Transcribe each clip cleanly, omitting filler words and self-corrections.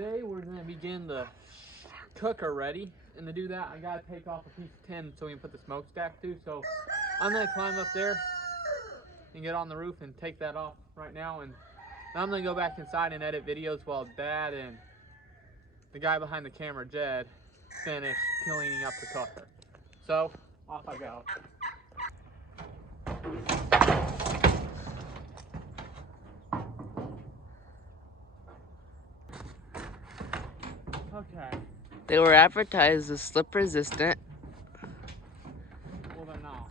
Today we're going to begin the cooker ready, and to do that I got to take off a piece of tin so we can put the smokestack to. So I'm going to climb up there and get on the roof and take that off right now, and then I'm going to go back inside and edit videos while Dad and the guy behind the camera, Jed, finish cleaning up the cooker. So off I go. Okay. They were advertised as slip resistant. Well, they're not.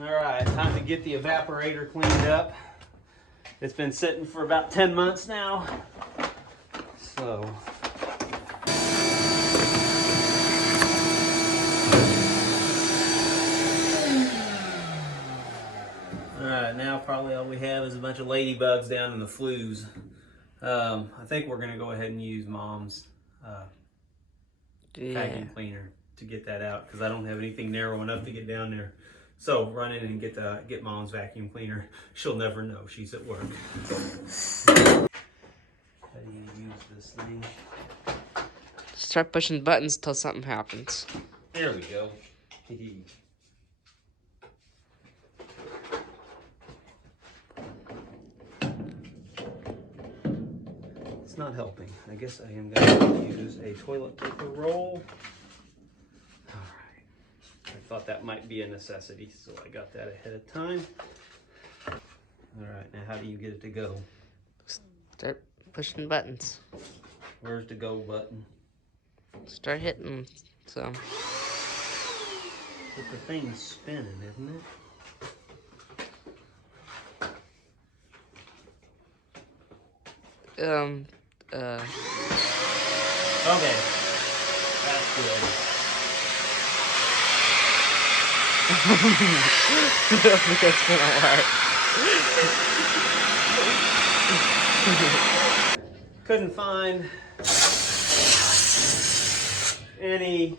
All right, time to get the evaporator cleaned up. It's been sitting for about 10 months now. So. All right, now probably all we have is a bunch of ladybugs down in the flues. I think we're gonna go ahead and use Mom's vacuum cleaner to get that out, because I don't have anything narrow enough to get down there. So run in and get Mom's vacuum cleaner. She'll never know she's at work. How do you use this thing? Start pushing buttons till something happens. There we go. It's not helping. I guess I am going to use a toilet paper roll. I thought that might be a necessity, so I got that ahead of time. All right, now how do you get it to go? Start pushing buttons. Where's the go button? Start hitting some. But the thing's spinning, isn't it? Okay, that's good. I don't think that's gonna work. Couldn't find any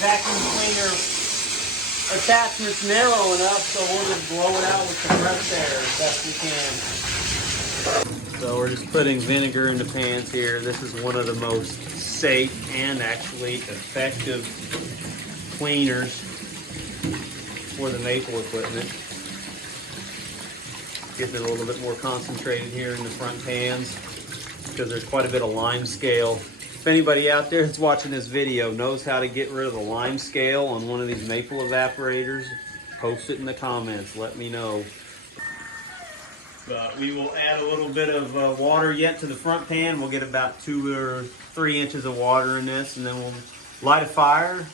vacuum cleaner attachments narrow enough, so we'll just blow it out with compressed air as best we can. So we're just putting vinegar in the pans here. This is one of the most safe and actually effective cleaners for the maple equipment. Getting it a little bit more concentrated here in the front pans because there's quite a bit of lime scale. If anybody out there that's watching this video knows how to get rid of the lime scale on one of these maple evaporators, post it in the comments, let me know. But we will add a little bit of water yet to the front pan. We'll get about 2 or 3 inches of water in this, and then we'll light a fire,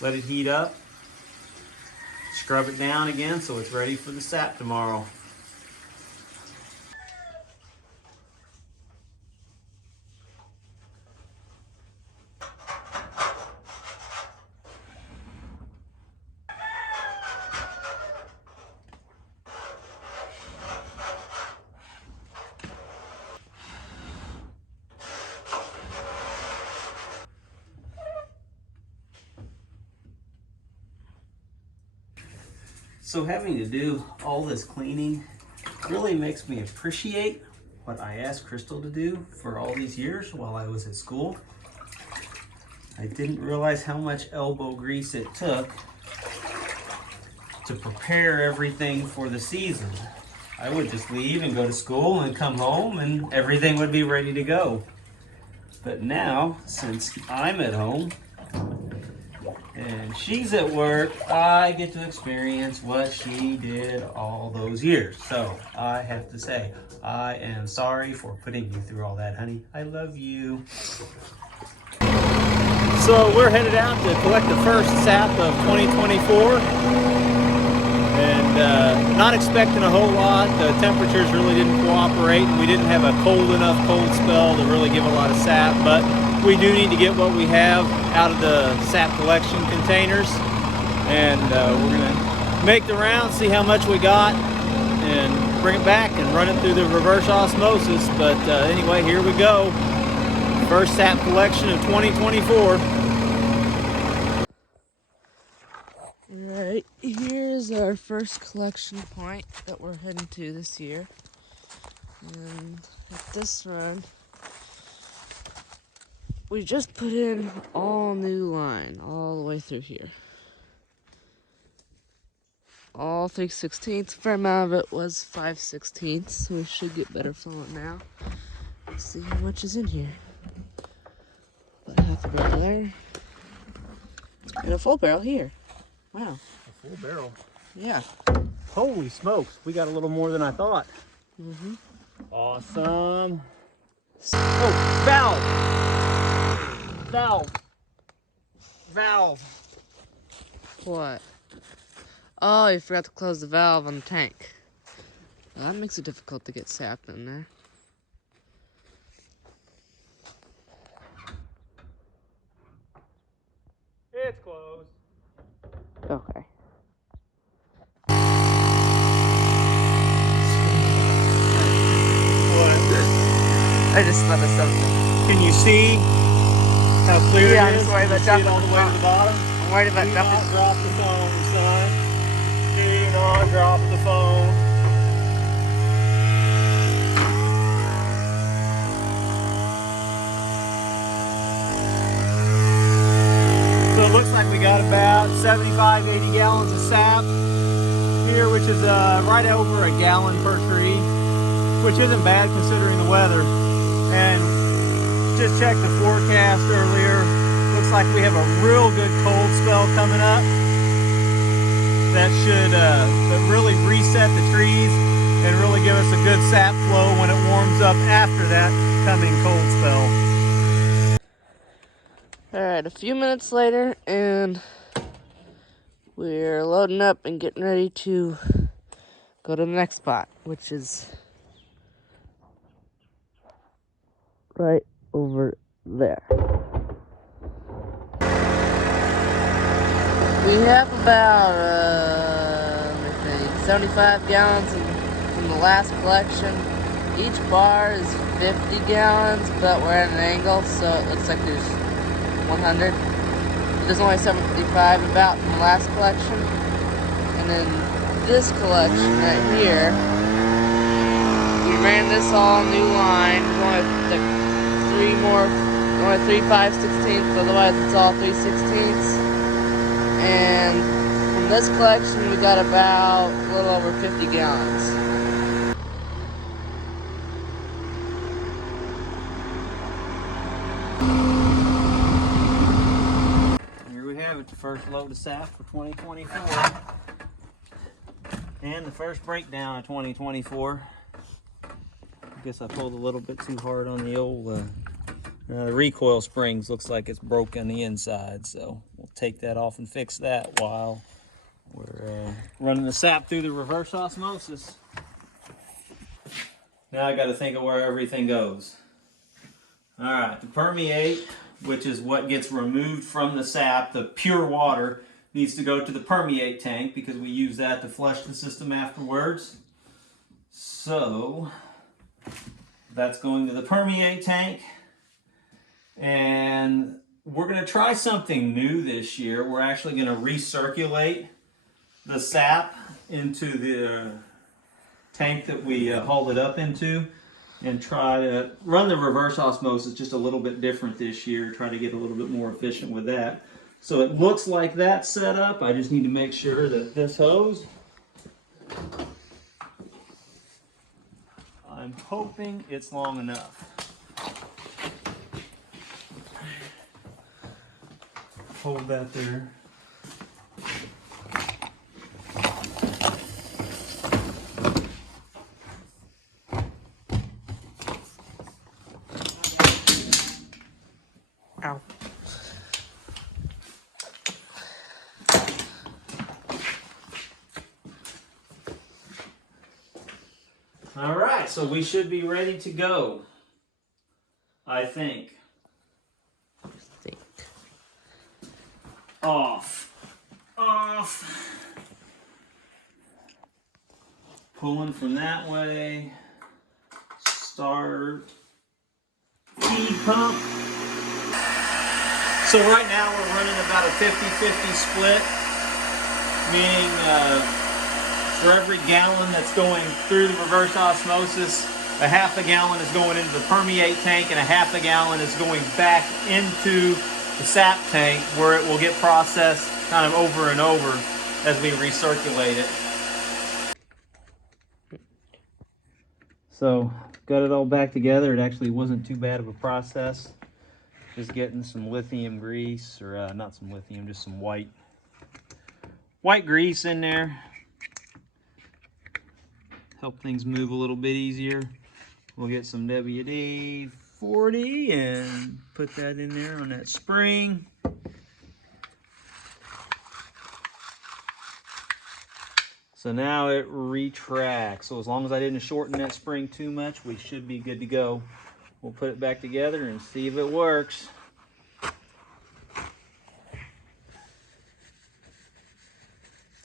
let it heat up, scrub it down again so it's ready for the sap tomorrow. So having to do all this cleaning really makes me appreciate what I asked Crystal to do for all these years while I was at school. I didn't realize how much elbow grease it took to prepare everything for the season. I would just leave and go to school and come home and everything would be ready to go. But now, since I'm at home, and she's at work, I get to experience what she did all those years. So I have to say, I am sorry for putting you through all that, honey. I love you. So we're headed out to collect the first sap of 2024. And not expecting a whole lot. The temperatures really didn't cooperate, and we didn't have a cold spell to really give a lot of sap, but we do need to get what we have out of the sap collection containers. and we're gonna make the round, see how much we got, and bring it back and run it through the reverse osmosis. But anyway, here we go. First sap collection of 2024. Alright, here's our first collection point that we're heading to this year. And at this run, we just put in all new line all the way through here. All 3/16. Fair amount of it was 5/16, so we should get better flowing now. Let's see how much is in here. About half a barrel there. And a full barrel here. Wow. A full barrel. Yeah. Holy smokes, we got a little more than I thought. Mm-hmm. Awesome. Oh, valve. Valve. Valve. What? Oh, you forgot to close the valve on the tank. Well, that makes it difficult to get sap in there. It's closed. Okay. What? I just thought of something. Can you see how clear Yeah, it I'm is? just worried Can you about see it all the way to the bottom? I'm worried about Do dropping. not drop the phone, son. Do not drop the phone. So it looks like we got about 75, 80 gallons of sap here, which is right over a gallon per tree, which isn't bad considering the weather. And just checked the forecast earlier. Looks like we have a real good cold spell coming up that should really reset the trees and really give us a good sap flow when it warms up after that coming cold spell. Alright, a few minutes later, and we're loading up and getting ready to go to the next spot, which is right over there. We have about, I think, 75 gallons from the last collection. Each bar is 50 gallons, but we're at an angle, so it looks like there's 100. There's only 75 about from the last collection. And then this collection right here, we ran this all new line. There's only like three 5/16, otherwise it's all 3/16. And from this collection, we got about a little over 50 gallons. Here we have it, the first load of sap for 2024. And the first breakdown of 2024. I guess I pulled a little bit too hard on the old the recoil springs. Looks like it's broke on the inside, so we'll take that off and fix that while we're running the sap through the reverse osmosis. Now I got to think of where everything goes. All right, the permeate, which is what gets removed from the sap, the pure water, needs to go to the permeate tank because we use that to flush the system afterwards. So that's going to the permeate tank. And we're going to try something new this year. We're actually going to recirculate the sap into the tank that we hauled it up into and try to run the reverse osmosis just a little bit different this year, try to get a little bit more efficient with that. So it looks like that's set up. I just need to make sure that this hose, I'm hoping it's long enough. Hold that there. Ow. All right, so we should be ready to go, I think. Off. Off. off. Pulling from that way. Start feed pump. So right now we're running about a 50-50 split, meaning for every gallon that's going through the reverse osmosis, a half a gallon is going into the permeate tank and a half a gallon is going back into the sap tank where it will get processed kind of over and over as we recirculate it. So got it all back together. It actually wasn't too bad of a process. Just getting some lithium grease, or not some lithium, just some white grease in there. Help things move a little bit easier. We'll get some WD-40 and put that in there on that spring. So now it retracts. So as long as I didn't shorten that spring too much, we should be good to go. We'll put it back together and see if it works.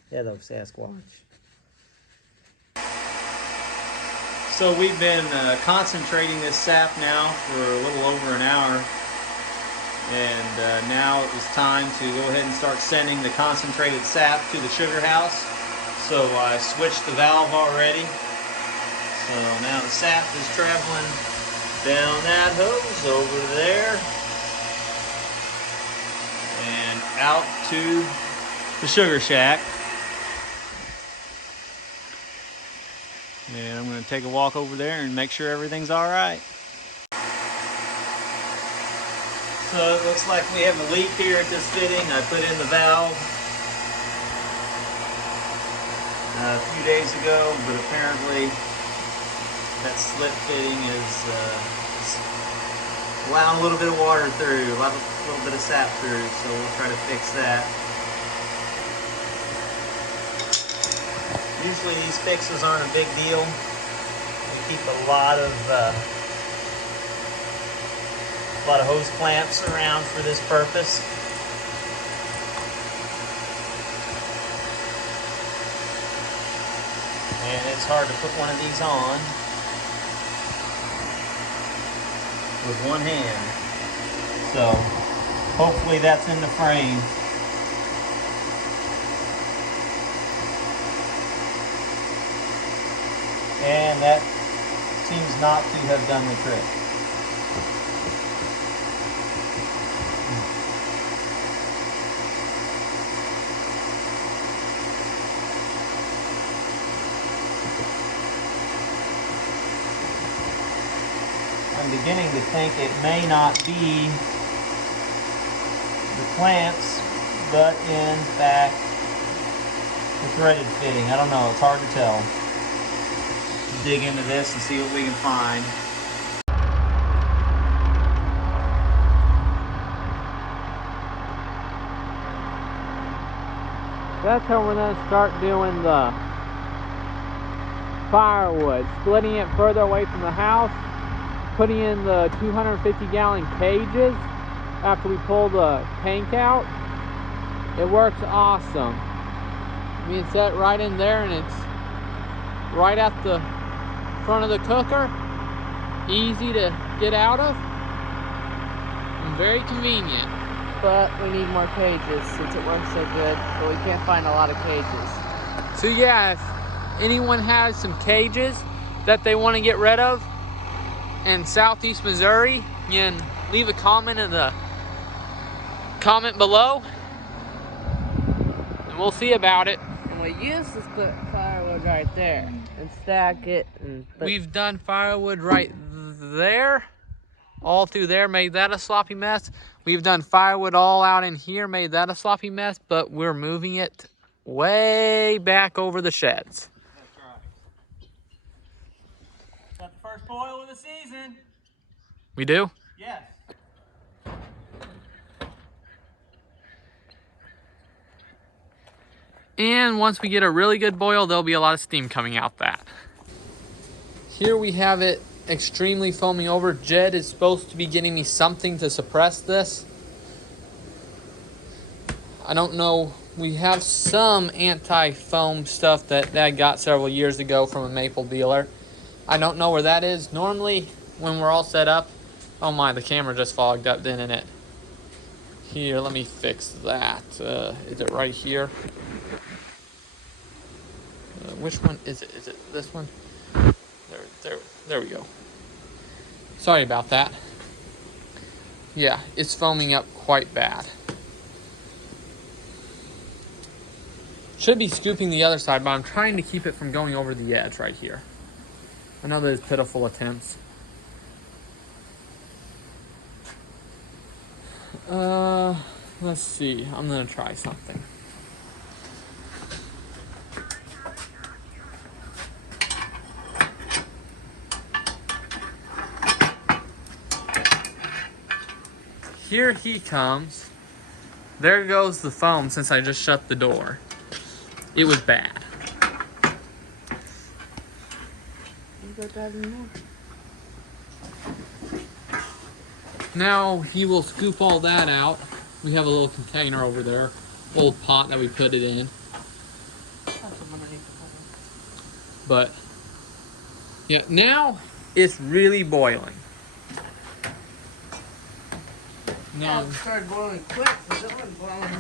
Hello, Sasquatch. So we've been concentrating this sap now for a little over an hour. And now it was time to go ahead and start sending the concentrated sap to the sugar house. So I switched the valve already. So now the sap is traveling down that hose over there and out to the sugar shack. And I'm going to take a walk over there and make sure everything's all right. So it looks like we have a leak here at this fitting. I put in the valve a few days ago, but apparently that slip fitting is allowing a little bit of water through, a little bit of sap through, so we'll try to fix that. Usually these fixes aren't a big deal. We keep a lot of hose clamps around for this purpose. And it's hard to put one of these on with one hand. So hopefully that's in the frame. And that seems not to have done the trick. I'm beginning to think it may not be the clamps, but in fact the threaded fitting. I don't know, it's hard to tell. Dig into this and see what we can find. That's how we're going to start doing the firewood. Splitting it further away from the house. Putting in the 250-gallon cages after we pull the tank out. It works awesome. I mean, it's set right in there and it's right at the front of the cooker. Easy to get out of. And very convenient. But we need more cages since it works so good, but we can't find a lot of cages. So yeah, if anyone has some cages that they want to get rid of in Southeast Missouri, you can leave a comment in the comment below and we'll see about it. And we used to split firewood right there and stack it. We've done firewood right there, all through there, made that a sloppy mess. We've done firewood all out in here, made that a sloppy mess, but we're moving it way back over the sheds. That's right. Got the first boil of the season. We do? Yes. And once we get a really good boil, there'll be a lot of steam coming out that. Here we have it extremely foaming over. Jed is supposed to be getting me something to suppress this. I don't know we have some anti-foam stuff that I got several years ago from a maple dealer. I don't know where that is. Normally, when we're all set up, oh my, the camera just fogged up, didn't it? Here, let me fix that. Is it right here? Which one is it? Is it this one? There we go. Sorry about that. Yeah, it's foaming up quite bad. Should be scooping the other side, but I'm trying to keep it from going over the edge right here. I know there's pitiful attempts. Let's see. I'm gonna try something. Here he comes. There goes the foam since I just shut the door. It was bad. Now he will scoop all that out. We have a little container over there, old pot that we put it in. But yeah, now it's really boiling. Now it started boiling quick, because it wasn't boiling